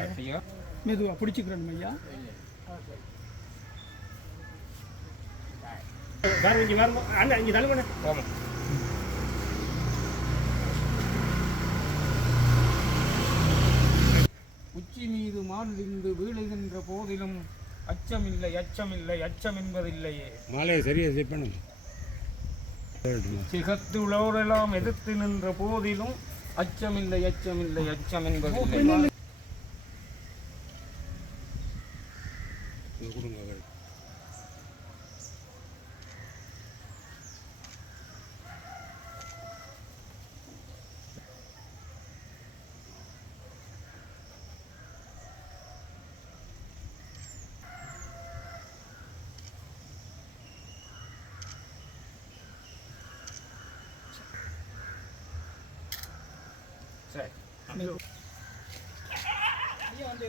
ஐயா மெதுவாக பிடிச்சிக்கிறோம் ஐயா. இங்கே வரணும் அண்ணா, இங்கே தலைவண்ணே ஆமாம். உச்சி மீது மாலிருந்து வீழுகின்ற போதிலும் அச்சமில்லை அச்சமில்லை அச்சம் என்பதில்லையே. மாலையை சரியாக செட் பண்ணுங்க. சிகத்து உழவரெல்லாம் எதிர்த்து நின்ற போதிலும் அச்சமில்லை அச்சமில்லை அச்சம் என்பதில்லை. கொடுங்க. சரி ஐயா வந்து